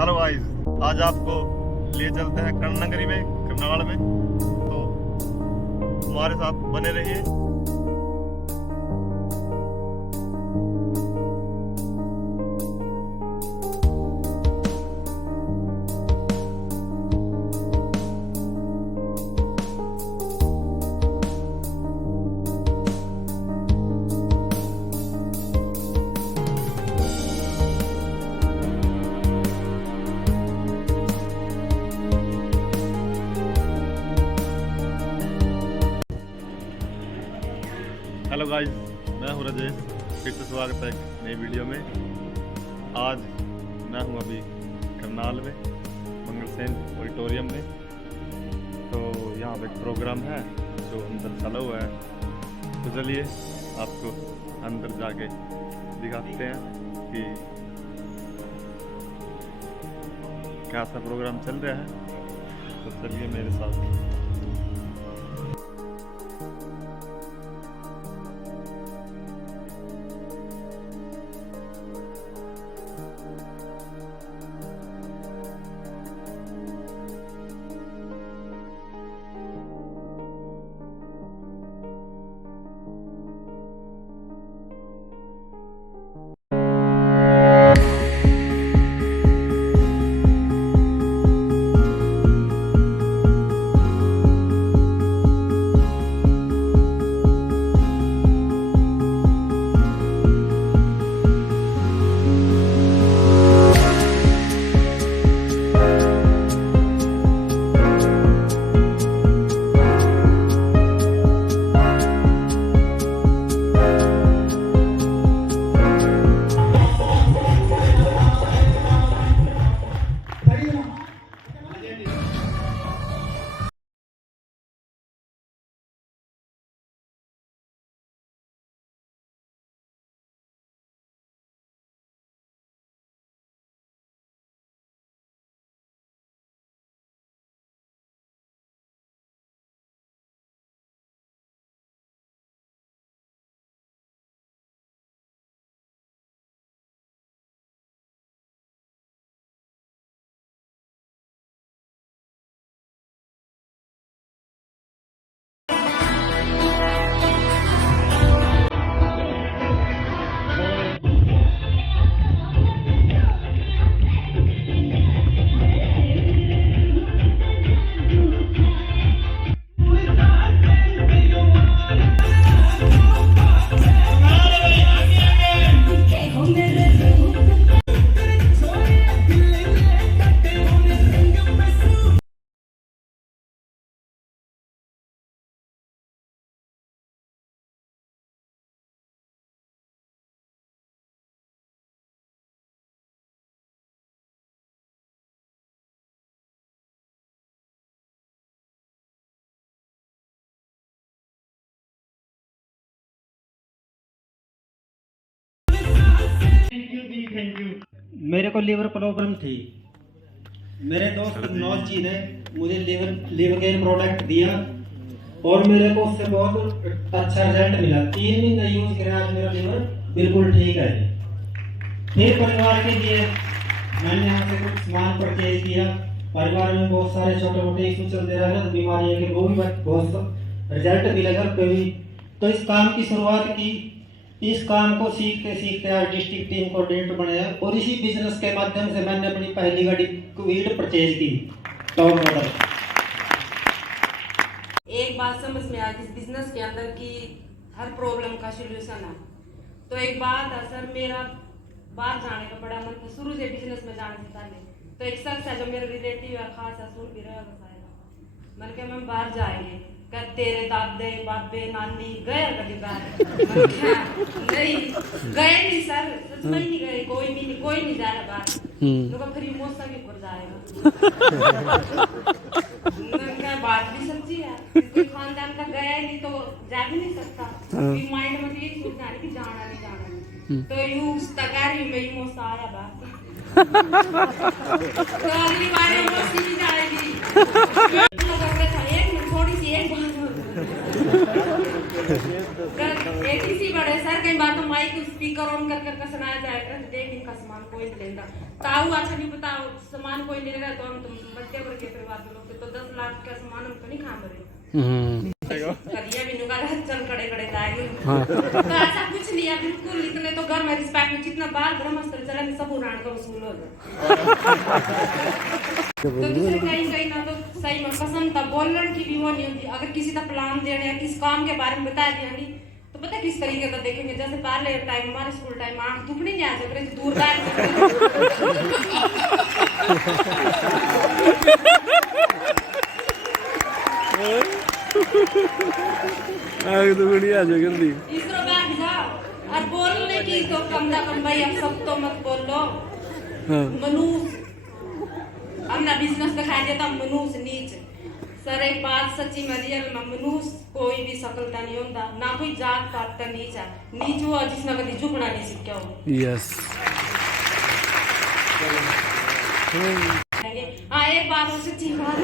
Hello guys, आज आपको ले चलते हैं कर्ण नगरी में, करनाल में। तो हमारे साथ बने रहिए। हेलो गाइस, मैं हूं राजेश। फिर से स्वागत है एक नई वीडियो में। आज मैं हूं अभी करनाल में, मंगलसेन ऑडिटोरियम में। तो यहाँ पे एक प्रोग्राम है जो अंदर चला हुआ है। तो चलिए आपको अंदर जाके दिखाते हैं कि कैसा प्रोग्राम चल रहा है। तो चलिए मेरे साथ। Thank you. मेरे को लीवर प्रॉब्लम थी। मेरे दोस्त नौज जी ने मुझे लीवर गेन प्रोडक्ट दिया और मेरे को उससे बहुत अच्छा रिजल्ट मिला। 3 महीने यूज किया, आज मेरा लीवर बिल्कुल ठीक है। फिर परिवार के लिए मैंने यहाँ से कुछ सामान परचेज किया। परिवार में बहुत सारे छोटे मोटे इशू चलते रहे ना, बीमारी है कि वो भी बहुत रिजल्ट मिलेगा कभी। तो इस काम की शुरुआत की। इस काम को सीखते सीखते आज डिस्ट्रिक्ट टीम कोऑर्डिनेटर बनाया और इसी बिजनेस के माध्यम से मैंने अपनी पहली गाड़ी क्वीड परचेज की, टॉप मॉडल। एक बात समझ में आई इस बिजनेस के अंदर की हर प्रॉब्लम का सलूशन है। तो एक बात है सर, मेरा बाहर जाने का बड़ा मन था शुरू से, बिजनेस में जाने से पहले। तो एक शख्स है जो मेरे रिलेटिव है, खास है, सुन भी रहा है। मैंने कहा मैम बाहर जाएंगे, क्या तेरे दादे बाबे नानी गए कभी बाहर? नहीं गए नहीं सर, सच में नहीं गए। कोई नहीं जा रहा बाहर। फिर मौसा के ऊपर जाएगा। क्या बात भी सच्ची है, कोई खानदान का गया नहीं तो जा भी नहीं सकता। माइंड में यही सोचना है कि जाना नहीं जाना। तो यूं तकारी में मौसा आया बात। तो अगली बार मौसी नहीं जाएगी। थोड़ी सी एक एक ही बड़े सर कई बातों माइक स्पीकर ऑन कर कर सुनाया जाएगा। देख इनका सामान कोई नहीं लेता। ताऊ अच्छा नहीं बताओ सामान कोई नहीं लगा तो हम तुम बच्चे पर के परिवार के लोग तो 10 लाख का सामान हम तो नहीं खा रहे। करिया भी नुका चल खड़े खड़े जाएंगे। तो ऐसा कुछ नहीं है बिल्कुल, इतने तो घर में रिस्पेक्ट में जितना बार ब्रह्मास्त्र चला नहीं सब उड़ान का वसूल हो जाए। तो दूसरे कहीं ना तो सही में कसम था बोलने की भी वो नहीं होती। अगर किसी का प्लान देने या किस काम के बारे में बता दिया नहीं तो पता किस तरीके का देखेंगे। जैसे पहले टाइम हमारे स्कूल टाइम आँख दुखनी नहीं आ सकते दूर आग तो बढ़िया जगह दी इसरो बैठ जा और बोलने की तो कम ना कम भाई अब सब तो मत बोल लो। मनुष्य हमने बिजनेस दिखाई देता मनुष्य नीच सर एक बात सच्ची में रियल में मनुष्य कोई भी सफलता नहीं होता ना कोई जात पात का नीच है। नीच हुआ जिसने कभी झुकना नहीं सीखा हो। यस हाँ एक बात सच्ची बात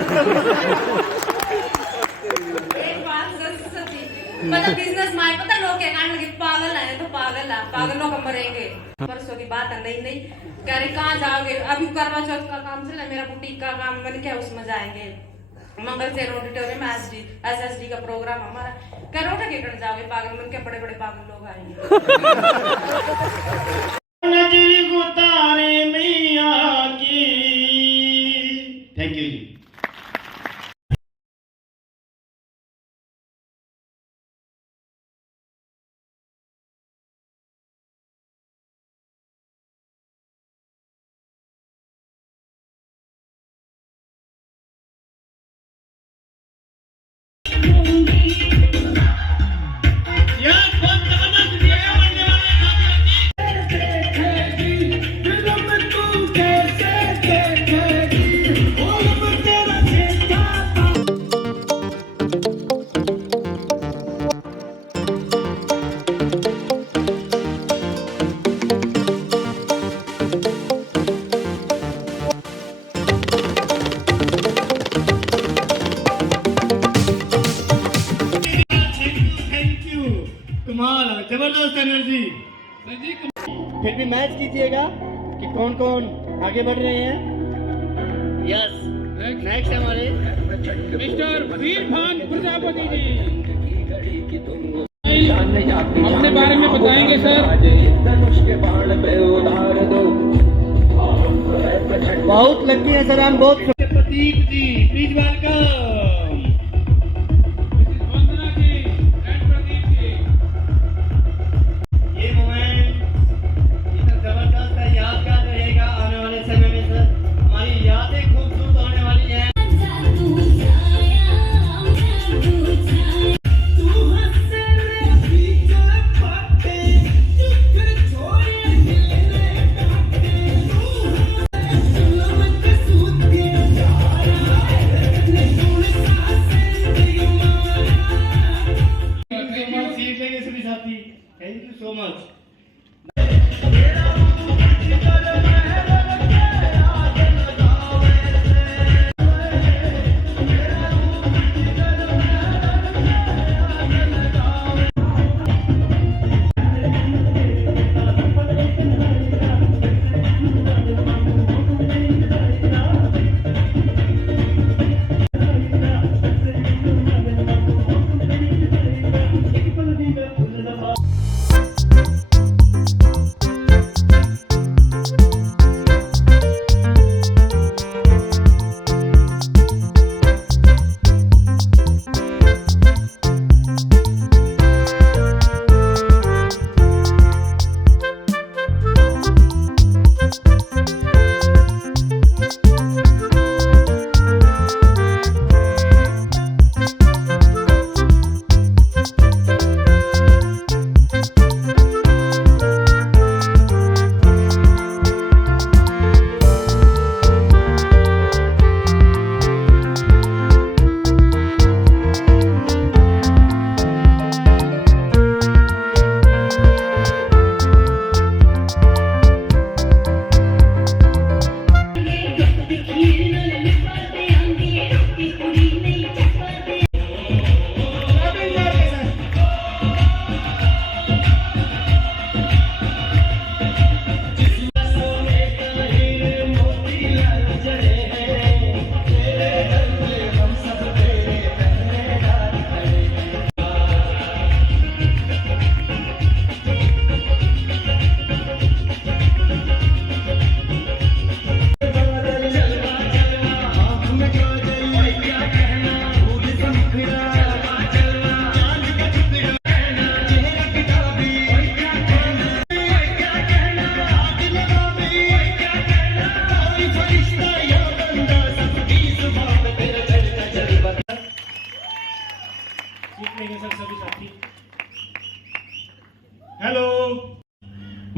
एक बात सच्ची मतलब बिजनेस में पता लोग क्या कहने लगे पागल है तो पागल है पागल लोग मरेंगे। परसों की बात है नहीं कह रहे कहाँ जाओगे अभी करवा चौथ का काम चल मेरा बुटीक का काम मैंने क्या उसमें जाएंगे मंगल से ऑडिटोरियम में SSD का प्रोग्राम हमारा करोटा के कर जाओगे पागल मन के बड़े बड़े पागल लोग आएंगे। थैंक यू जी। जबरदस्त एनर्जी। फिर भी मैच कीजिएगा कि कौन कौन आगे बढ़ रहे हैं। यस नेक्स्ट हमारे मिस्टर वीरभान प्रजापति जी अपने बारे में बताएंगे सर। बहुत लकी है सर हम बहुत प्रतीक जी प्लीज वेलकम।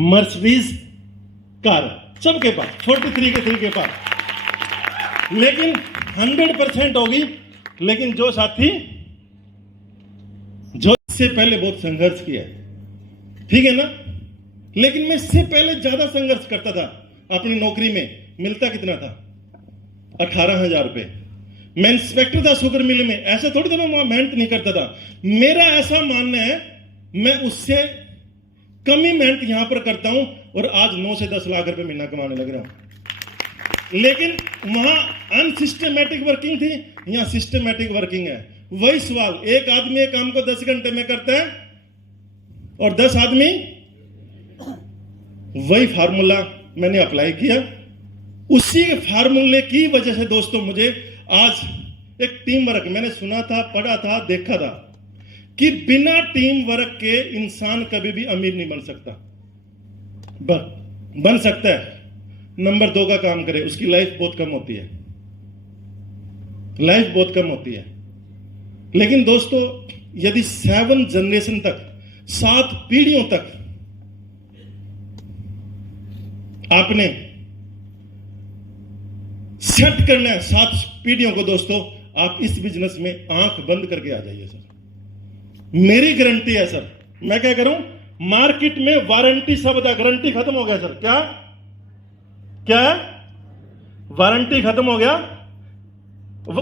मर्सिडीज कार सबके पास, 43 के 3 के पास, लेकिन 100% होगी। लेकिन जो साथी जो इससे पहले बहुत संघर्ष किया है, ठीक है ना, लेकिन मैं इससे पहले ज्यादा संघर्ष करता था अपनी नौकरी में। मिलता कितना था? 18,000 रुपए। मैं इंस्पेक्टर था शुगर मिल में, ऐसा थोड़ी था मैं वहां मेहनत नहीं करता था। मेरा ऐसा मानना है मैं उससे कम ही मेहनत यहां पर करता हूं और आज 9 से 10 लाख रुपए महीना कमाने लग रहा हूं। लेकिन वहां अनसिस्टमैटिक वर्किंग थी, यहां सिस्टमैटिक वर्किंग है। वही सवाल, एक आदमी एक काम को 10 घंटे में करता है और 10 आदमी, वही फार्मूला मैंने अप्लाई किया। उसी फार्मूले की वजह से दोस्तों मुझे आज एक टीम वर्क, मैंने सुना था, पढ़ा था, देखा था कि बिना टीम वर्क के इंसान कभी भी अमीर नहीं बन सकता। बन सकता है, नंबर 2 का काम करे, उसकी लाइफ बहुत कम होती है, लाइफ बहुत कम होती है। लेकिन दोस्तों यदि 7 जनरेशन तक, 7 पीढ़ियों तक आपने सेट करना है 7 पीढ़ियों को, दोस्तों आप इस बिजनेस में आंख बंद करके आ जाइए सर, मेरी गारंटी है सर। मैं क्या करूं, मार्केट में वारंटी शब्द है, गारंटी खत्म हो गया सर। क्या क्या है? वारंटी खत्म हो गया,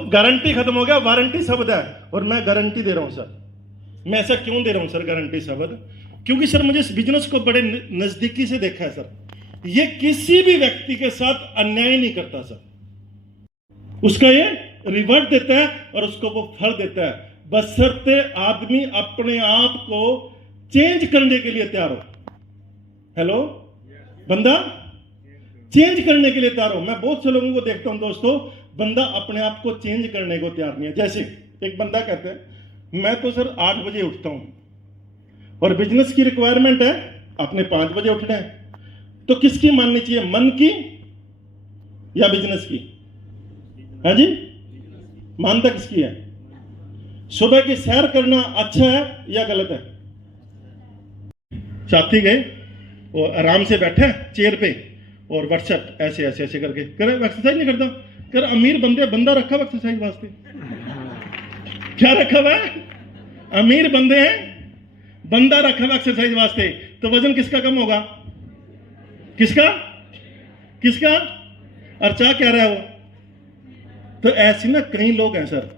गारंटी खत्म हो गया, वारंटी शब्द है। और मैं गारंटी दे रहा हूं सर। मैं ऐसा क्यों दे रहा हूं सर गारंटी शब्द? क्योंकि सर मुझे इस बिजनेस को बड़े नजदीकी से देखा है सर। ये किसी भी व्यक्ति के साथ अन्याय नहीं करता सर, उसका ये रिवर्ट देता है और उसको वो फल देता है, बशर्ते आदमी अपने आप को चेंज करने के लिए तैयार हो। हेलो, बंदा चेंज करने के लिए तैयार हो। मैं बहुत से लोगों को देखता हूं दोस्तों, बंदा अपने आप को चेंज करने को तैयार नहीं है। जैसे एक बंदा कहता है मैं तो सर 8 बजे उठता हूं और बिजनेस की रिक्वायरमेंट है आपने 5 बजे उठना है, तो किसकी माननी चाहिए, मन की या बिजनेस की? है जी, मानता किसकी है? सुबह की सैर करना अच्छा है या गलत है? साथी गए और आराम से बैठे चेयर पे और व्हाट्सएप ऐसे ऐसे ऐसे करके कर, एक्सरसाइज नहीं करता। कर अमीर बंदे बंदा रखा हुआ एक्सरसाइज वास्ते, क्या रखा हुआ है? अमीर बंदे हैं, बंदा रखा हुआ एक्सरसाइज वास्ते। तो वजन किसका कम होगा? किसका किसका? और चाह क्या रहा है वो? तो ऐसे ना कई लोग हैं सर,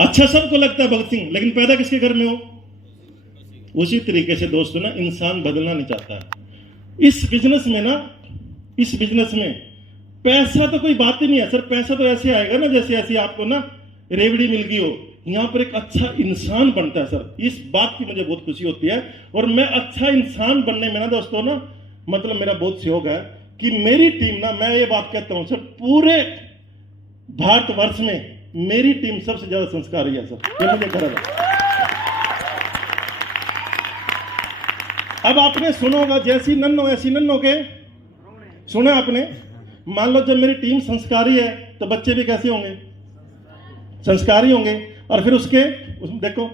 अच्छा सबको लगता है भगत सिंह, लेकिन पैदा किसके घर में हो? उसी तरीके से दोस्तों ना इंसान बदलना नहीं चाहता है। इस बिजनेस में ना, इस बिजनेस में पैसा तो कोई बात ही नहीं है सर। पैसा तो ऐसे आएगा ना जैसे ऐसे आपको ना रेवड़ी मिल गई हो। यहां पर एक अच्छा इंसान बनता है सर, इस बात की मुझे बहुत खुशी होती है। और मैं अच्छा इंसान बनने में ना दोस्तों ना, मतलब मेरा बहुत सहयोग है कि मेरी टीम ना, मैं ये बात कहता हूं सर, पूरे भारतवर्ष में मेरी टीम सबसे ज्यादा संस्कारी है सर, ये मुझे गर्व है। अब आपने सुना होगा जैसी नन्नो ऐसी नन्नो के, सुना आपने? मान लो जब मेरी टीम संस्कारी है तो बच्चे भी कैसे होंगे? संस्कारी होंगे। और फिर उसके देखो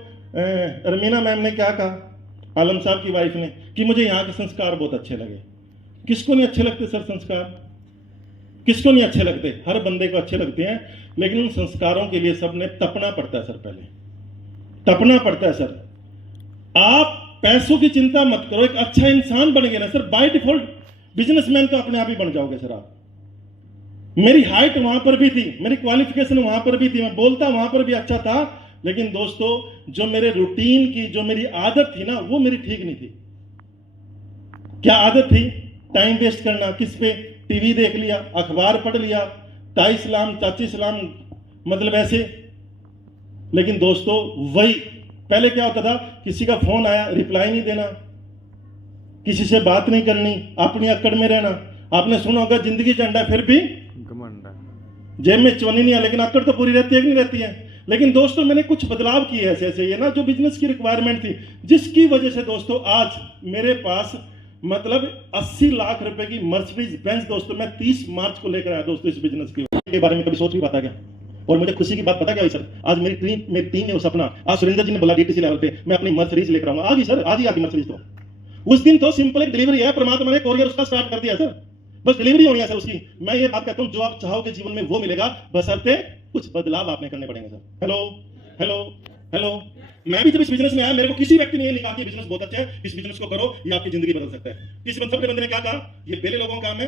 रमीना मैम ने क्या कहा, आलम साहब की वाइफ ने, कि मुझे यहाँ के संस्कार बहुत अच्छे लगे। किसको नहीं अच्छे लगते सर संस्कार? किसको नहीं अच्छे लगते? हर बंदे को अच्छे लगते हैं, लेकिन उन संस्कारों के लिए सबने तपना पड़ता है सर, पहले तपना पड़ता है सर। आप पैसों की चिंता मत करो, एक अच्छा इंसान बन गए ना सर, बाय डिफॉल्ट बिजनेसमैन तो अपने आप ही बन जाओगे सर आप। मेरी हाइट वहां पर भी थी, मेरी क्वालिफिकेशन वहां पर भी थी, मैं बोलता वहां पर भी अच्छा था, लेकिन दोस्तों जो मेरे रूटीन की जो मेरी आदत थी ना, वो मेरी ठीक नहीं थी। क्या आदत थी? टाइम वेस्ट करना, किस पे? टीवी देख लिया, अखबार पढ़ लिया, ताई सलाम चाची सलाम, मतलब ऐसे। लेकिन दोस्तों वही पहले क्या होता था, किसी का फोन आया रिप्लाई नहीं देना, किसी से बात नहीं करनी, अपनी अकड़ में रहना। आपने सुना होगा जिंदगी झंडा फिर भी जेब में चवनी नहीं है, लेकिन अकड़ तो पूरी रहती है कि नहीं रहती है? लेकिन दोस्तों मैंने कुछ बदलाव किए ऐसे ऐसे, ये ना जो बिजनेस की रिक्वायरमेंट थी, जिसकी वजह से दोस्तों आज मेरे पास मतलब 80 लाख रुपए की मर्सिडीज बेंज दोस्तों मैं 30 मार्च को लेकर आया दोस्तों इस बिजनेस के बारे में कभी सोच भी पाता क्या? और मुझे खुशी की बात पता क्या हुई सर, आज मेरी टीम में वो सपना, आज सुरेंद्र जी ने बोला डीटीसी लेवल पे मैं अपनी मर्सिडीज लेकर आऊंगा। आ गई सर, आज ही आ गई मर्सिडीज। तो उस दिन तो सिंपल एक डिलीवरी है, परमात्मा ने कोरियर उसका स्टार्ट कर दिया सर, बस डिलीवरी होनी है सर उसकी। मैं ये बात कहता हूं, जो आप चाहोगे जीवन में वो मिलेगा, बशर्ते कुछ बदलाव आपने करने पड़ेंगे सर। हेलो हेलो हेलो, मैं भी जब इस बिजनेस में आया, मेरे को किसी व्यक्ति ने ये नहीं कहा कि बिजनेस बहुत अच्छा है, इस बिजनेस को करो, ये आपकी जिंदगी बदल सकता है। किसी बंदे ने क्या कहा, ये बेले लोगों का काम है,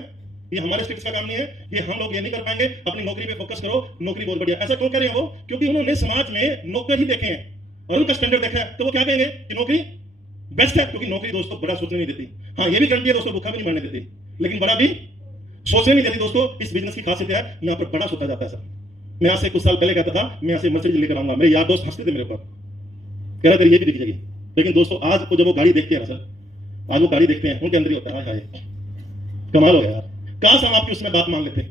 ये हमारे स्टेट्स का काम नहीं है, ये हम लोग ये नहीं कर पाएंगे, अपनी नौकरी पे फोकस करो, नौकरी बहुत बढ़िया। ऐसा क्यों कह रहे हैं वो? क्योंकि उन्होंने समाज में नौकर ही देखे हैं और उनका स्टैंडर्ड देखा है, तो वो क्या कहेंगे कि नौकरी बेस्ट है। क्योंकि नौकरी दोस्तों बड़ा सोचने नहीं देती, हाँ ये भी गारंटी है दोस्तों, भूखा भी नहीं मरने देती, लेकिन बड़ा भी सोचने नहीं देती दोस्तों। इस बिजनेस की खासियत है, यहाँ पर बड़ा सोचा जाता है सर। मैं आज से कुछ साल पहले कहता था मैं यहाँ से मर्सिडीज लेकर आऊंगा, मेरे यार दोस्त हंसते थे मेरे ऊपर, कह रहा तेरी ये भी दिख जाएगी। लेकिन दोस्तों आज को जब वो गाड़ी देखते हैं ना सर, आज वो गाड़ी देखते हैं, उनके अंदर ही होता है हाय कमाल हो गया यार, काश हम आपकी उसमें बात मान लेते।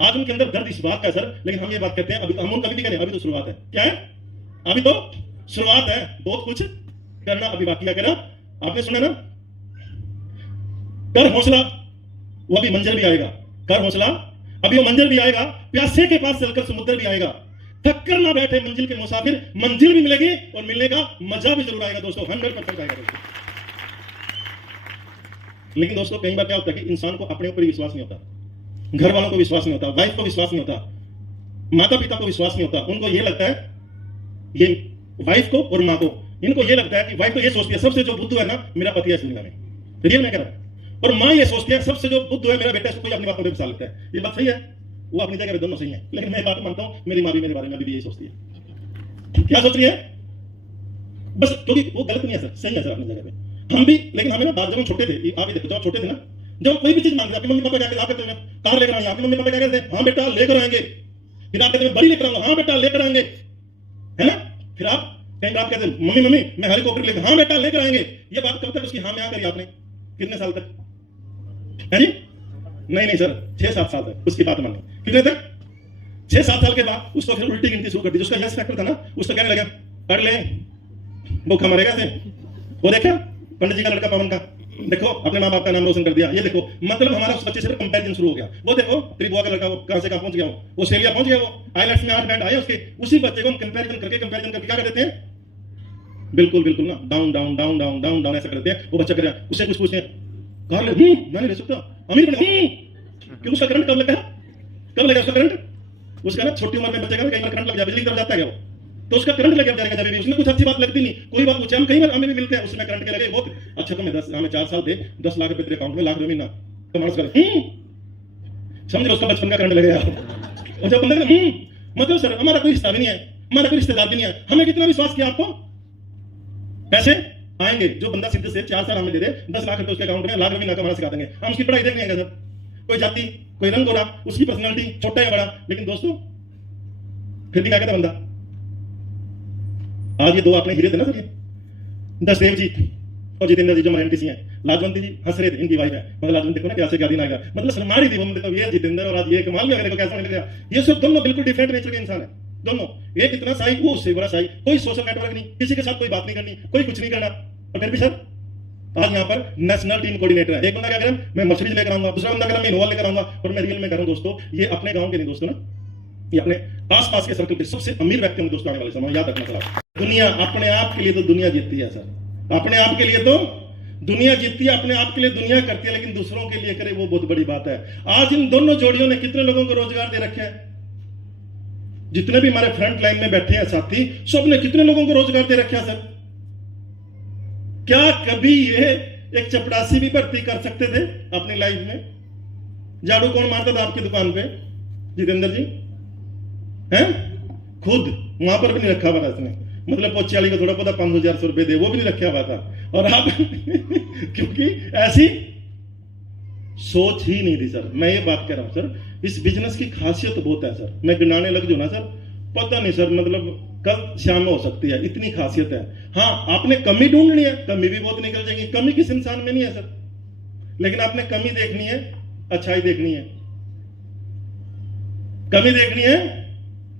आज उनके अंदर दर्द इस बात का है सर, लेकिन हम ये बात कहते हैं अभी, हम कभी भी करें अभी तो शुरुआत है। क्या है? अभी तो शुरुआत है, बहुत कुछ करना अभी बाकी है। कहना आपने सुना ना, कर हौसला वो अभी मंजर भी आएगा, कर हौसला अभी वो मंजर भी आएगा, प्यासे के पास चलकर समुद्र भी आएगा, थक कर ना बैठे मंजिल के मुसाफिर, मंजिल भी मिलेगी और मिलने का मजा भी जरूर आएगा दोस्तों, 100% आएगा दोस्तों। लेकिन दोस्तों कई बार क्या होता है कि इंसान को अपने ऊपर विश्वास नहीं होता, घर वालों को विश्वास नहीं होता, वाइफ को विश्वास नहीं होता, माता पिता को विश्वास नहीं होता। उनको ये लगता है, ये वाइफ को और माँ को, इनको ये लगता है कि वाइफ तो ये सोचती है सबसे जो बुद्धू है ना मेरा पति है इस दुनिया में, रियल में कह रहा है, और माँ ये सोचती है सबसे जो बुद्धू है मेरा बेटा, इसको कोई अपनी बातों पर फंसा लेता है। ये बात सही है, वो अपनी जगह दोनों सही है, लेकिन मैं बात मानता हूं मेरी माँ भी मेरे बारे में भी यही सोचती है। क्या सोच रही है? बस क्योंकि वो गलत नहीं है सर, सही है सर अपनी जगह पे। हम भी, लेकिन हमें ना बात, जब हम छोटे थे, आप ही देखो जब छोटे थे ना, जब कोई भी चीज मांगते आपके मम्मी पापा क्या कहते हैं, कार लेकर आएंगे, आपके मम्मी पापा क्या कहते हैं, हाँ बेटा लेकर आएंगे। फिर आप कहते हैं बड़ी लेकर आऊंगा, हाँ बेटा लेकर आएंगे, है ना। फिर आप कहीं आप कहते हैं मम्मी मैं हेलीकॉप्टर लेकर, हाँ बेटा लेकर आएंगे। ये बात कब तक उसकी हाँ में आ करी आपने, कितने साल तक है जी? नहीं सर, 6-7 साल तक उसकी बात मानी। कितने तक? 6-7 साल के बाद उसको फिर उल्टी गिनती शुरू कर दी। उसका यस फैक्टर था ना, उसको कहने लगा कर ले भूखा मरेगा से। वो देखा पंडित जी का लड़का पवन का, देखो अपने माँ बाप का नाम रोशन कर दिया। ये देखो मतलब हमारा उस बच्चे से कंपैरिजन शुरू हो गया। वो देखो तेरी बुआ का लड़का वो कहां से कहां पहुंच गया, वो ऑस्ट्रेलिया पहुंच गया, वो आईलेट्स में 8 बैंड आए उसके। उसी बच्चे को हम कंपैरिजन करके क्या कर देते हैं, बिल्कुल ना down down down down down down ऐसा करते हैं। वो बच्चा कर रहा है, उससे कुछ पूछते हैं, कार ले, मैं नहीं ले सकता, अमीर बने, क्यों? उसका करंट कब लगा, कब लगा उसका करंट? उसका ना छोटी उम्र में बच्चे का कई बार करंट लग जाता है, बिजली की तरफ जाता है वो, तो उसका करंट लग जाएगा जब भी। उसमें कुछ अच्छी बात लगती नहीं, कोई बात पूछे हम, कई बार हमें भी मिलते हैं, उसमें करंट के लगे बहुत अच्छा, तो मैं 4 साल थे, 10 लाख रुपए तेरे अकाउंट में, लाख रुपए महीना, तो मानस कर समझ रहे, उसका बचपन का करंट लगेगा। और जब बंदे मतलब सर हमारा कोई रिश्ता भी नहीं है, हमारा कोई रिश्तेदार भी नहीं है, हमें कितना विश्वास किया आपको, पैसे आएंगे। जो बंदा सीधे से 4 साल हमें दे दे, 10 लाख रुपए उसके अकाउंट में, लाख रुपए ना कमाना सिखा देंगे हम, उसकी पढ़ाई देख लेंगे सर, कोई जाति, कोई रंग गोरा, उसकी पर्सनालिटी छोटा या बड़ा। लेकिन दोस्तों फिर भी क्या कहता बंदा, आज ये 2 आपने हीरे थे ना सर, ये दशदेव जी और जितेंद्र जी जो मराठी सी हैं, लाजवंती जी हंस रहे थे, इनकी वाइफ है, मतलब लाजवंती देखो ना कैसे क्या दिन आएगा, मतलब सलमान थी वो, मतलब ये जितेंद्र और आज ये कमाल में अगर कैसा निकल गया। ये सब दोनों बिल्कुल डिफरेंट नेचर के इंसान है दोनों, एक इतना सही, वो उससे बड़ा सही, कोई सोशल नेटवर्क नहीं, किसी के साथ कोई बात नहीं करनी, कोई कुछ नहीं करना, और फिर भी सर आज यहाँ पर नेशनल टीम कोऑर्डिनेटर है। एक बंदा क्या कह रहा है मैं मर्सिडीज लेकर आऊंगा, दूसरा बंदा कह रहा है मैं इनोवा लेकर आऊंगा। और मैं रियल में कह रहा हूं दोस्तों, ये अपने गांव के नहीं दोस्तों ना, ये अपने आसपास के सर्कल के सबसे अमीर व्यक्ति होंगे दोस्तों आने वाले समय, याद रखना सर। दुनिया अपने आप के लिए तो दुनिया जीतती है सर, अपने आप के लिए तो दुनिया जीतती है, अपने आप के लिए दुनिया करती है, लेकिन दूसरों के लिए करे वो बहुत बड़ी बात है। आज इन दोनों जोड़ियों ने कितने लोगों को रोजगार दे रखे हैं, जितने भी हमारे फ्रंट लाइन में बैठे हैं साथी, सबने कितने लोगों को रोजगार दे रखा है सर। क्या कभी ये एक चपड़ासी भी भर्ती कर सकते थे अपनी लाइफ में? झाड़ू कौन मारता था आपकी दुकान पे? जितेंद्र जी हैं, खुद वहां पर भी नहीं रखा हुआ था इसने, मतलब पोछे वाली को थोड़ा पता 500-400 रुपए दे, वो भी नहीं रखा हुआ था। और आप क्योंकि ऐसी सोच ही नहीं थी सर। मैं ये बात कह रहा हूं सर, इस बिजनेस की खासियत बहुत है सर, मैं गिनाने लग जाऊं ना सर, पता नहीं सर, मतलब कल शाम में हो सकती है, इतनी खासियत है। हाँ आपने कमी ढूंढनी है, कमी भी बहुत निकल जाएगी, कमी किस इंसान में नहीं है सर, लेकिन आपने कमी देखनी है, अच्छाई देखनी है, कमी देखनी है,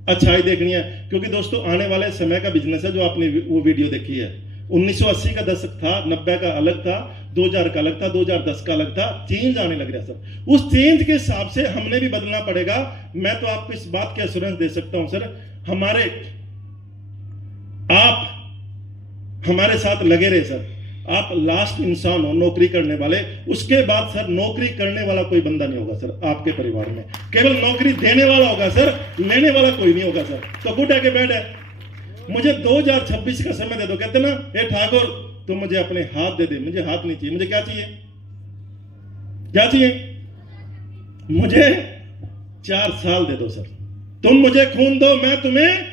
अच्छाई देखनी है। क्योंकि दोस्तों आने वाले समय का बिजनेस है, जो आपने वो वीडियो देखी है, 1980 का दशक था, 90 का अलग था, 2000 का अलग था, 2010 का अलग था, चेंज आने लग रहा सर। उस चेंज के हिसाब से हमने भी बदलना पड़ेगा। मैं तो आपको इस बात की एश्योरेंस दे सकता हूं सर, आप हमारे साथ लगे रहे सर, आप लास्ट इंसान हो नौकरी करने वाले, उसके बाद सर नौकरी करने वाला कोई बंदा नहीं होगा सर आपके परिवार में, केवल नौकरी देने वाला होगा सर, लेने वाला कोई नहीं होगा सर। तो गुड है कि बैड है? मुझे 2026 का समय दे दो, कहते ना ए ठाकुर तुम मुझे अपने हाथ दे दे, मुझे हाथ नहीं चाहिए, मुझे क्या चाहिए? क्या चाहिए? मुझे 4 साल दे दो सर। तुम मुझे खून दो, मैं तुम्हें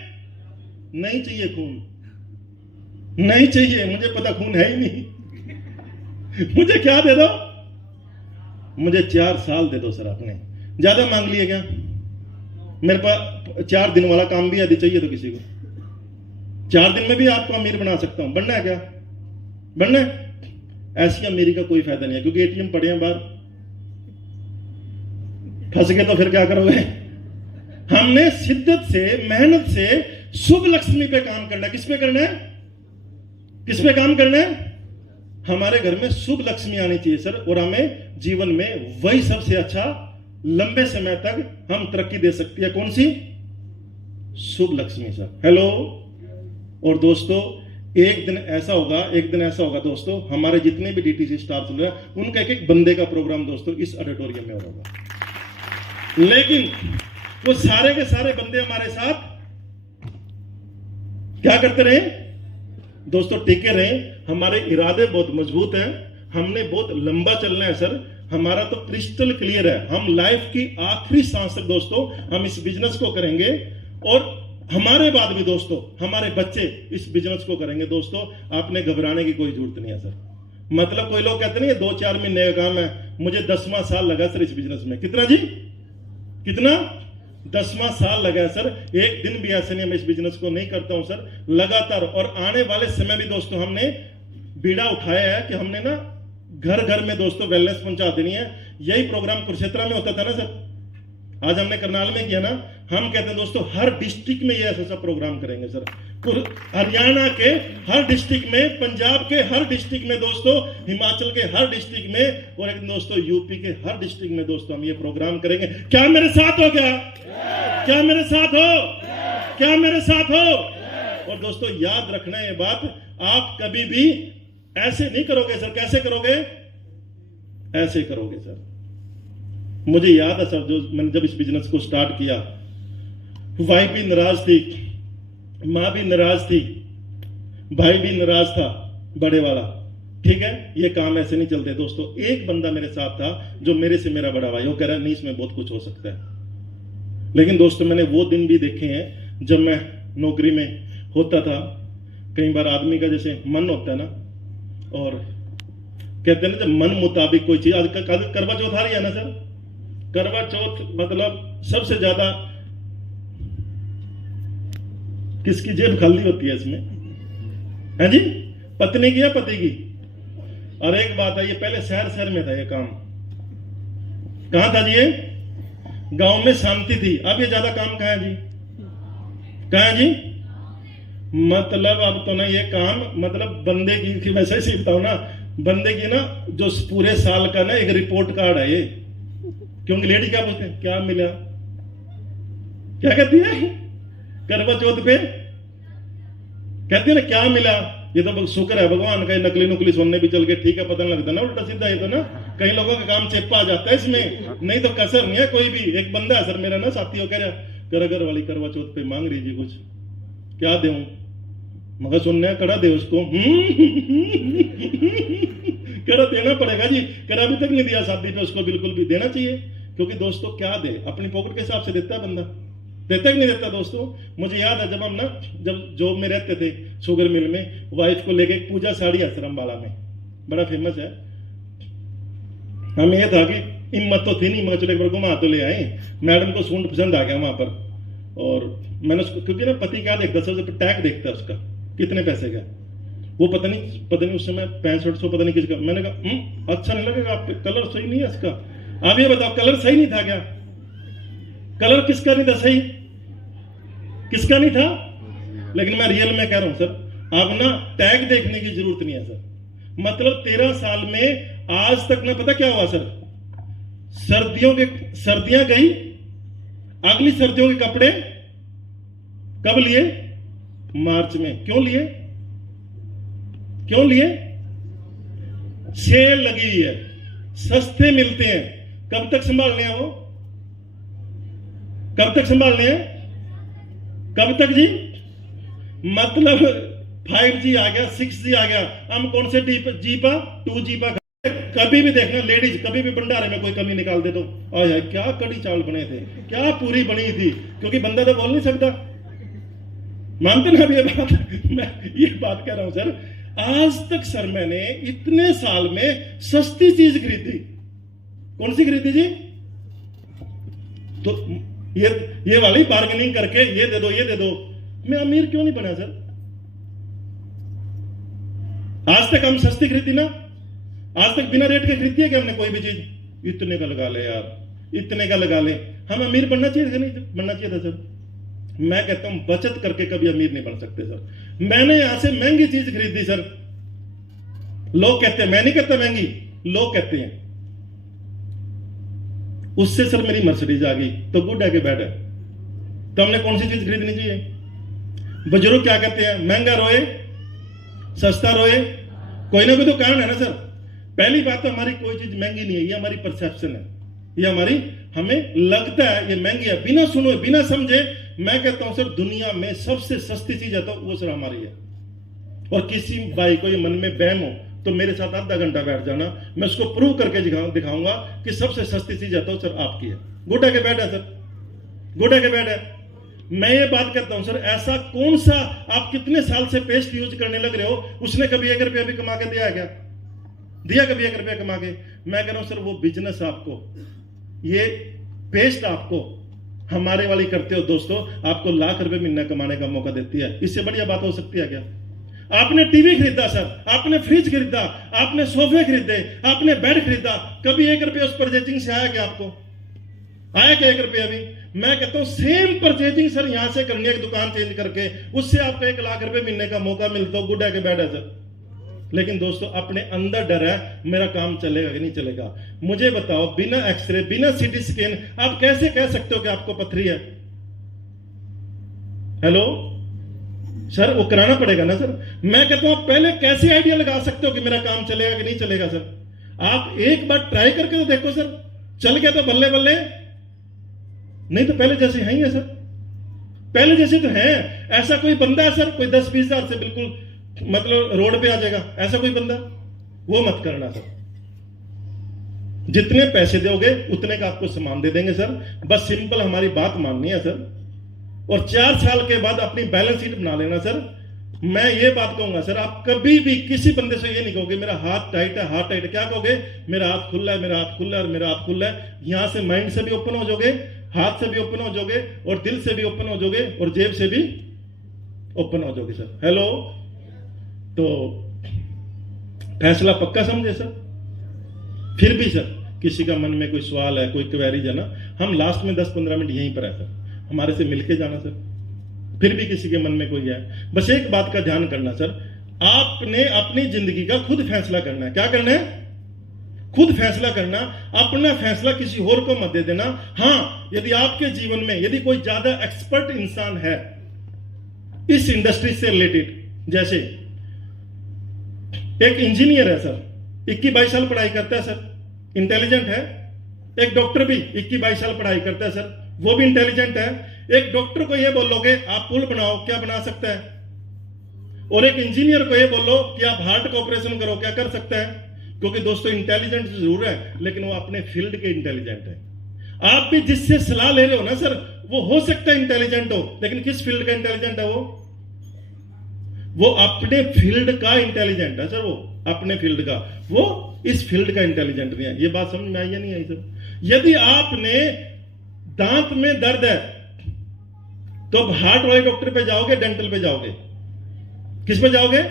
नहीं चाहिए खून, नहीं चाहिए, मुझे पता खून है ही नहीं। मुझे क्या दे दो? मुझे 4 साल दे दो सर। आपने ज्यादा मांग लिए क्या? मेरे पास 4 दिन वाला काम भी यदि चाहिए तो किसी को 4 दिन में भी आपको अमीर बना सकता हूं। बनना है क्या? बनना है? ऐसी अमीरी का कोई फायदा नहीं है, क्योंकि एटीएम पड़े हैं बाहर, फंस गए तो फिर क्या करोगे? हमने शिद्दत से, मेहनत से शुभ लक्ष्मी पे काम करना है। किस पे करना है? किस पे काम करना है? हमारे घर में शुभ लक्ष्मी आनी चाहिए सर, और हमें जीवन में वही सबसे अच्छा लंबे समय तक हम तरक्की दे सकती है। कौन सी? शुभ लक्ष्मी सर। हेलो। और दोस्तों एक दिन ऐसा होगा दोस्तों, हमारे जितने भी डीटीसी स्टाफ चल रहे हैं उनका एक बंदे का प्रोग्राम दोस्तों इस ऑडिटोरियम में होगा, लेकिन वो सारे के सारे बंदे हमारे साथ क्या करते रहे दोस्तों? टिके रहे। हमारे इरादे बहुत मजबूत हैं, हमने बहुत लंबा चलना है सर। हमारा तो क्रिस्टल क्लियर है, हम लाइफ की आखिरी सांस तक दोस्तों हम इस बिजनेस को करेंगे, और हमारे बाद भी दोस्तों हमारे बच्चे इस बिजनेस को करेंगे। दोस्तों आपने घबराने की कोई जरूरत नहीं है सर। मतलब कोई लोग कहते नहीं 2-4 महीने का काम है, मुझे 10वां साल लगा सर इस बिजनेस में। कितना जी? कितना? 10वां साल लगा है सर। एक दिन भी ऐसे नहीं मैं इस बिजनेस को नहीं करता हूं सर, लगातार। और आने वाले समय भी दोस्तों हमने बीड़ा उठाया है कि हमने ना घर घर में दोस्तों वेलनेस पहुंचा देनी है। यही प्रोग्राम कुरुक्षेत्र में होता था ना सर, आज हमने करनाल में किया ना। हम कहते हैं दोस्तों हर डिस्ट्रिक्ट में ये ऐसा प्रोग्राम करेंगे सर। हरियाणा के हर डिस्ट्रिक्ट में, पंजाब के हर डिस्ट्रिक्ट में दोस्तों, हिमाचल के हर डिस्ट्रिक्ट में, और एक दोस्तों यूपी के हर डिस्ट्रिक्ट में दोस्तों हम ये प्रोग्राम करेंगे। क्या मेरे साथ हो? क्या मेरे साथ हो? क्या मेरे साथ हो? और दोस्तों याद रखना ये बात, आप कभी भी ऐसे नहीं करोगे सर। कैसे करोगे? ऐसे करोगे सर। मुझे याद है सर, जो मैंने जब इस बिजनेस को स्टार्ट किया, वाइफ भी नाराज थी, मां भी नाराज थी, भाई भी नाराज था बड़े वाला। ठीक है, ये काम ऐसे नहीं चलते दोस्तों। एक बंदा मेरे साथ था जो मेरे से मेरा बड़ा भाई, वो कह रहा नहीं इसमें बहुत कुछ हो सकता है। लेकिन दोस्तों मैंने वो दिन भी देखे हैं जब मैं नौकरी में होता था। कई बार आदमी का जैसे मन होता है ना, और कहते हैं ना जब मन मुताबिक कोई चीज, आज करवा चौथ आ रही है ना सर, करवा चौथ मतलब सबसे ज्यादा किसकी जेब खाली होती है इसमें? है जी? पत्नी की या पति की? और एक बात है, ये पहले शहर में था ये काम। कहां था जी? ये गांव में शांति थी। अब ये ज्यादा काम कहां है जी? कहां है जी? मतलब अब तो ना ये काम, मतलब बंदे की वैसे ही सीखता हूं ना, बंदे की ना जो पूरे साल का ना एक रिपोर्ट कार्ड है ये। क्योंकि लेडी क्या बोलते हैं? क्या मिला? क्या कहती है करवा चौथ पे? कहती है ना क्या मिला? ये तो शुक्र है भगवान का, नकली नुकली सोने भी चल के ठीक है, पता नहीं लगता ना उल्टा सीधा। ये तो ना कई लोगों का काम चेप्पा आ जाता है इसमें, नहीं तो कसर नहीं है कोई भी। एक बंदा है सर मेरा ना साथी, हो कह रहा घर वाली करवा चौथ पे मांग रही जी कुछ, क्या दूं? मगर सुनने कड़ा दे उसको। कड़ा देना पड़ेगा जी। कड़ा अभी तक नहीं दिया शादी पे, उसको बिल्कुल भी देना चाहिए। क्योंकि दोस्तों क्या दे, अपनी पॉकेट के हिसाब से देता है बंदा, देता कि नहीं देता दोस्तों? मुझे याद है जब जॉब में रहते थे शुगर मिल में, वाइफ को लेके एक पूजा साड़ी है अम्बाला में, बड़ा फेमस है। हमें यह था कि हिम्मत तो थी नहीं, मगर चलो एक बार घुमा तो ले आए। मैडम को सूट पसंद आ गया वहां पर, और मैंने उसको, क्योंकि ना पति क्या देखता सबसे टैग देखता है उसका, कितने पैसे का। वो पता नहीं उस समय 6500 पता नहीं किसका। मैंने कहा अच्छा नहीं लगेगा, आप कलर सही नहीं है इसका। आप ये बताओ कलर सही नहीं था क्या? कलर किसका नहीं था सही? किसका नहीं था? लेकिन मैं रियल में कह रहा हूं सर, अब ना टैग देखने की जरूरत नहीं है सर। मतलब 13 साल में आज तक ना पता क्या हुआ सर, सर्दियां गई, अगली सर्दियों के कपड़े कब लिए? मार्च में। क्यों लिए? सेल लगी हुई है, सस्ते मिलते हैं। कब तक संभालने हैं वो? कब तक संभालने हैं? कब तक जी? मतलब 5G आ गया, 6G आ गया, हम कौन से जी पा 2G पा। कभी भी देखना लेडीज कभी भी भंडारे में कोई कमी निकाल दे तो यार क्या कड़ी चावल बने थे, क्या पूरी बनी थी, क्योंकि बंदा तो बोल नहीं सकता। मानते ना ये बात? मैं ये बात कह रहा हूं सर, आज तक सर मैंने इतने साल में सस्ती चीज खरीदी। कौन सी खरीदी जी? तो ये वाली बार्गेनिंग करके ये दे दो, ये दे दो। मैं अमीर क्यों नहीं बना सर? आज तक हम सस्ती खरीदी ना, आज तक बिना रेट के खरीदी है कि हमने कोई भी चीज? इतने का लगा ले यार, इतने का लगा ले। हम अमीर बनना चाहिए कि नहीं बनना चाहिए था सर? मैं कहता हूं बचत करके कभी अमीर नहीं बन सकते सर। मैंने यहां से महंगी चीज खरीदी सर, लोग कहते हैं, मैं नहीं कहता महंगी, लोग कहते हैं। उससे सर मेरी मर्सिडीज आ गई, तो गुड है कि बैड है? तो हमने कौन सी चीज खरीदनी चाहिए? बुजुर्ग क्या कहते हैं, महंगा रोए सस्ता रोए, कोई ना कोई तो कारण है ना सर। पहली बात तो हमारी कोई चीज महंगी नहीं है, ये हमारी परसेप्शन है, ये हमारी, हमें लगता है ये महंगी है, बिना सुनो बिना समझे। मैं कहता हूं सर दुनिया में सबसे सस्ती चीज है तो वो सर हमारी है। और किसी भाई को ये मन में बहम हो तो मेरे साथ आधा घंटा बैठ जाना, मैं उसको प्रूव करके दिखाऊंगा कि सबसे सस्ती चीज है तो सर आपकी है। गुड है कि बैड है सर? गुड है कि बैड है? मैं ये बात करता हूं सर, ऐसा कौन सा आप कितने साल से पेस्ट यूज करने लग रहे हो, उसने कभी 1 रुपया भी कमा के दिया है क्या? दिया कभी 1 रुपया कमा के? मैं कह रहा हूं सर वो बिजनेस आपको, ये पेस्ट आपको हमारे वाली करते हो दोस्तों, आपको लाख रुपए महीना कमाने का मौका देती है। इससे बढ़िया बात हो सकती है क्या? आपने टीवी खरीदा सर, आपने फ्रिज खरीदा, आपने सोफे खरीदे, आपने बेड खरीदा, कभी 1 रुपया उस परचेजिंग से आया क्या आपको? आया क्या 1 रुपया भी? मैं कहता हूं सेम परचेजिंग सर यहां से करनी है, एक दुकान चेंज करके, उससे आपको 1 लाख रुपए महीने का मौका मिलता हो। गुड है कि बैड है सर? लेकिन दोस्तों अपने अंदर डर है, मेरा काम चलेगा कि नहीं चलेगा। मुझे बताओ, बिना एक्सरे बिना सीटी स्कैन आप कैसे कह सकते हो कि आपको पथरी है? हेलो सर, वो कराना पड़ेगा ना सर। मैं कहता हूं आप पहले कैसे आइडिया लगा सकते हो कि मेरा काम चलेगा कि नहीं चलेगा सर? आप एक बार ट्राई करके तो देखो सर, चल गया तो बल्ले बल्ले, नहीं तो पहले जैसे है ही है सर, पहले जैसे तो है। ऐसा कोई बंदा है सर, कोई 10-20 हजार से बिल्कुल मतलब रोड पे आ जाएगा, ऐसा कोई बंदा? वो मत करना सर। जितने पैसे दोगे उतने का आपको सामान दे देंगे सर, बस सिंपल हमारी बात माननी है सर। और 4 साल के बाद अपनी बैलेंस शीट बना लेना सर। मैं ये बात कहूंगा सर, आप कभी भी किसी बंदे से ये नहीं कहोगे मेरा हाथ टाइट है, हाथ टाइट है। क्या कहोगे? मेरा हाथ खुला है, मेरा हाथ खुला है, मेरा हाथ खुला है। यहां से माइंड से भी ओपन हो जाओगे, हाथ से भी ओपन हो जाओगे, और दिल से भी ओपन हो जाओगे, और जेब से भी ओपन हो जाओगे सर। हेलो, तो फैसला पक्का समझे सर? फिर भी सर किसी का मन में कोई सवाल है, कोई क्वेरीज है ना, हम लास्ट में 10-15 मिनट यहीं पर है सर, हमारे से मिलके जाना सर। फिर भी किसी के मन में कोई है, बस एक बात का ध्यान करना सर, आपने अपनी जिंदगी का खुद फैसला करना है। क्या करना है? खुद फैसला करना। अपना फैसला किसी और को मत दे देना। हां, यदि आपके जीवन में यदि कोई ज्यादा एक्सपर्ट इंसान है इस इंडस्ट्री से रिलेटेड, जैसे एक इंजीनियर है सर, 21-22 साल पढ़ाई करता है सर, इंटेलिजेंट है। एक डॉक्टर भी 21-22 साल पढ़ाई करता है सर, वो भी इंटेलिजेंट है। एक डॉक्टर को ये बोलोगे आप पुल बनाओ, क्या बना सकता है? और एक इंजीनियर को ये बोलो कि आप हार्ट का ऑपरेशन करो, क्या कर सकता है? क्योंकि दोस्तों इंटेलिजेंट जरूर है, लेकिन वो अपने फील्ड के इंटेलिजेंट है। आप भी जिससे सलाह ले रहे हो ना सर, वो हो सकता है इंटेलिजेंट हो, लेकिन किस फील्ड का इंटेलिजेंट है वो अपने फील्ड का इंटेलिजेंट है सर, वो अपने फील्ड का, वो इस फील्ड का इंटेलिजेंट नहीं है। ये बात समझ में आई या नहीं आई सर? यदि आपने दांत में दर्द है तो हार्ट वाले डॉक्टर पे जाओगे, डेंटल पे जाओगे? किस पे जाओगे?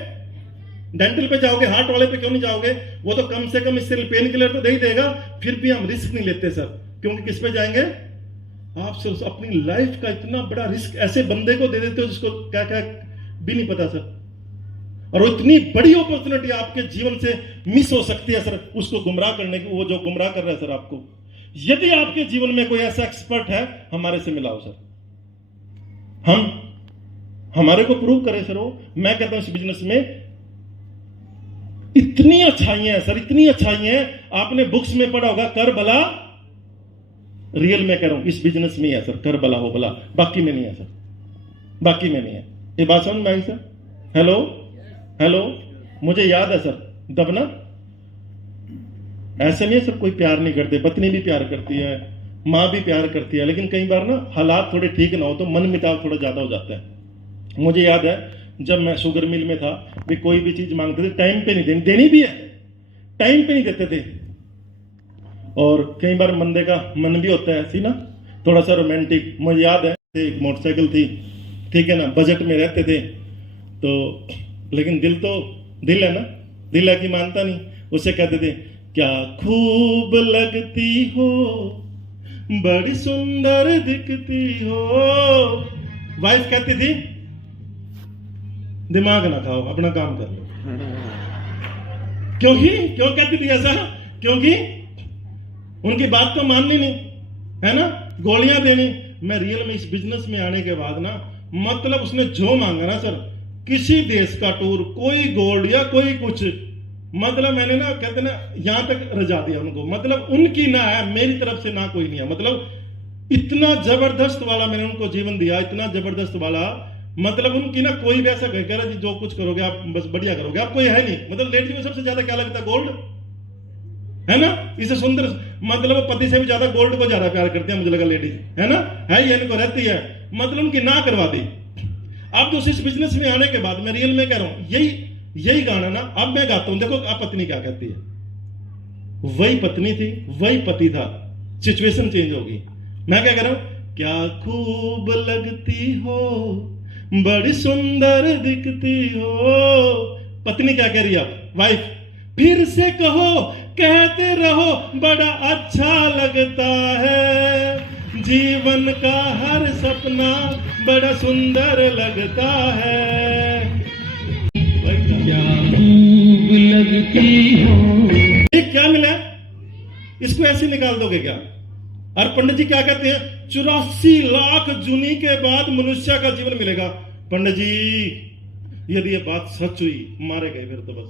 डेंटल पे जाओगे, हार्ट वाले पे क्यों नहीं जाओगे? वो तो कम से कम इससे पेन किलर तो दे ही देगा। फिर भी हम रिस्क नहीं लेते सर, क्योंकि किस पे जाएंगे? आप सर अपनी लाइफ का इतना बड़ा रिस्क ऐसे बंदे को दे देते हो जिसको क्या क्या भी नहीं पता सर, और वो इतनी बड़ी अपॉर्चुनिटी आपके जीवन से मिस हो सकती है सर, उसको गुमराह करने की। वो जो गुमराह कर रहा है सर आपको, यदि आपके जीवन में कोई ऐसा एक्सपर्ट है, हमारे से मिलाओ सर, हम हमारे को प्रूव करें सर। वो मैं कहता हूं इस बिजनेस में इतनी अच्छाइयां हैं सर, इतनी अच्छाइयां हैं। आपने बुक्स में पढ़ा होगा कर भला, रियल में कह रहा हूं इस बिजनेस में है सर, कर भला हो भला, बाकी में नहीं है सर, बाकी में नहीं है। ये बात समझ में आई सर? हेलो हेलो, मुझे याद है सर, दबना ऐसे नहीं है सर, कोई प्यार नहीं करते, पत्नी भी प्यार करती है, माँ भी प्यार करती है, लेकिन कई बार ना हालात थोड़े ठीक ना हो तो मन मिटाव थोड़ा ज्यादा हो जाता है। मुझे याद है जब मैं शुगर मिल में था, भी कोई भी चीज मांगते थे टाइम पे नहीं देनी भी है, टाइम पे नहीं देते थे। और कई बार बंदे का मन भी होता है ऐसी ना, थोड़ा सा रोमांटिक। मुझे याद है एक मोटरसाइकिल थी, ठीक है ना, बजट में रहते थे तो, लेकिन दिल तो दिल है ना, दिल है कि मानता नहीं। उसे कहते थे क्या खूब लगती हो, बड़ी सुंदर दिखती हो। वाइफ कहती थी दिमाग ना खाओ, अपना काम कर लो। क्यों कहती थी ऐसा? क्योंकि उनकी बात तो माननी नहीं है ना, गोलियां देनी। मैं रियल में इस बिजनेस में आने के बाद ना, मतलब उसने जो मांगा ना सर, किसी देश का टूर, कोई गोल्ड या कोई कुछ, मतलब मैंने ना कहते ना यहां तक रजा दिया उनको। मतलब उनकी ना है, मेरी तरफ से ना कोई नहीं है। मतलब इतना जबरदस्त वाला मैंने उनको जीवन दिया, इतना जबरदस्त वाला। मतलब उनकी ना कोई भी ऐसा कह रहा जी जो कुछ करोगे आप बस बढ़िया करोगे, आप कोई है नहीं। मतलब लेडीज में सबसे ज्यादा क्या लगता है? गोल्ड है ना, इसे सुंदर, मतलब पति से भी ज्यादा गोल्ड को ज्यादा प्यार करते हैं मुझे लगा लेडीज, है ना, है ये इनको रहती है। मतलब उनकी ना करवा दी। अब तो इस बिजनेस में आने के बाद मैं रियल में कह रहा हूं, यही गाना ना अब मैं गाता हूं। देखो अब पत्नी क्या कहती है, वही पत्नी थी, वही पति था, सिचुएशन चेंज होगी। मैं क्या कह रहा हूं, क्या खूब लगती हो, बड़ी सुंदर दिखती हो। पत्नी क्या कह रही है? वाइफ फिर से कहो, कहते रहो, बड़ा अच्छा लगता है, जीवन का हर सपना बड़ा सुंदर लगता है। क्या खूब लगती हो। ये क्या मिला? इसको ऐसे निकाल दोगे क्या? और पंडित जी क्या कहते हैं? 84 लाख जूनी के बाद मनुष्य का जीवन मिलेगा। पंडित जी यदि ये बात सच हुई, मारे गए फिर तो बस।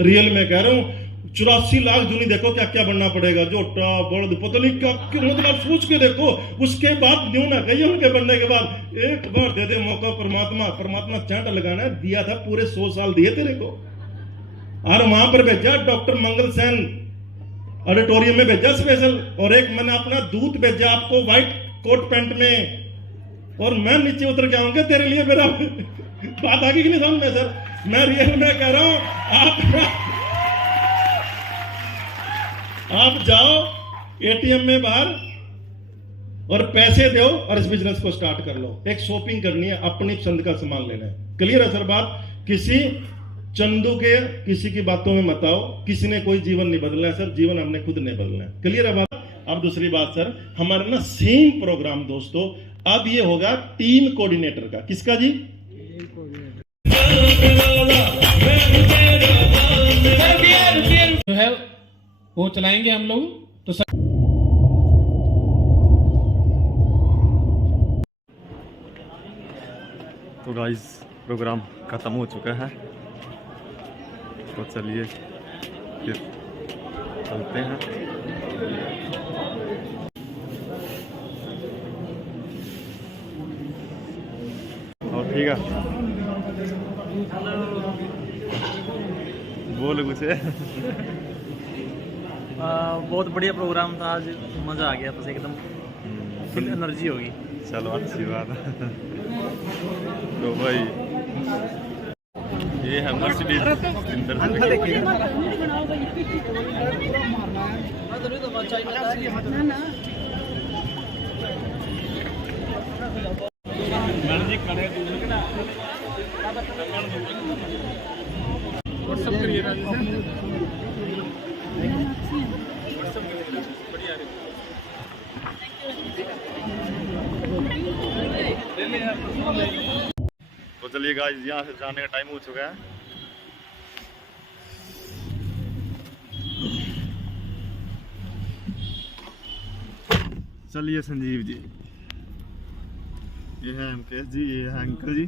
रियल में कह रहा हूं, 84 लाख जूनी देखो क्या क्या बनना पड़ेगा, जोटा बड़द पता नहीं क्या, मतलब सोच के देखो। उसके बाद न्यू ना कहिए उनके बनने के बाद, एक बार दे दे मौका परमात्मा चांटा लगाना है, दिया था पूरे 100 साल दिए तेरे को। और वहां पर भेजा डॉक्टर मंगल सेन ऑडिटोरियम में भेजा स्पेशल, और एक मैंने अपना दूत भेजा आपको व्हाइट कोट पैंट में, और मैं नीचे उतर के आऊंगा तेरे लिए। मेरा बात आगे की नहीं समझ में सर, मैं रियल में कह रहा हूं, आप जाओ एटीएम में बाहर और पैसे दो और इस बिजनेस को स्टार्ट कर लो। एक शॉपिंग करनी है, अपनी पसंद का सामान लेना है। क्लियर है सर बात? किसी चंदू के किसी की बातों में मत आओ, किसी ने कोई जीवन नहीं बदलना है सर, जीवन हमने खुद नहीं बदलना है। क्लियर है बात? अब दूसरी बात सर, हमारा ना सेम प्रोग्राम दोस्तों अब ये होगा टीम कोऑर्डिनेटर का। किसका जी? जो है वो चलाएंगे हम लोग तो सर। तो गाइस प्रोग्राम ख़त्म हो चुका है, तो चलिए फिर चलते हैं। और ठीक है, बोल कुछ। बहुत बढ़िया प्रोग्राम था आज, मज़ा आ गया, बस एकदम फुल एनर्जी होगी। चलो अच्छी बात है। तो भाई ये है मर्सिडीज तो चलिए गाइस यहाँ से जाने का टाइम हो चुका है। चलिए संजीव जी, ये है MKS जी, ये है अंकल जी।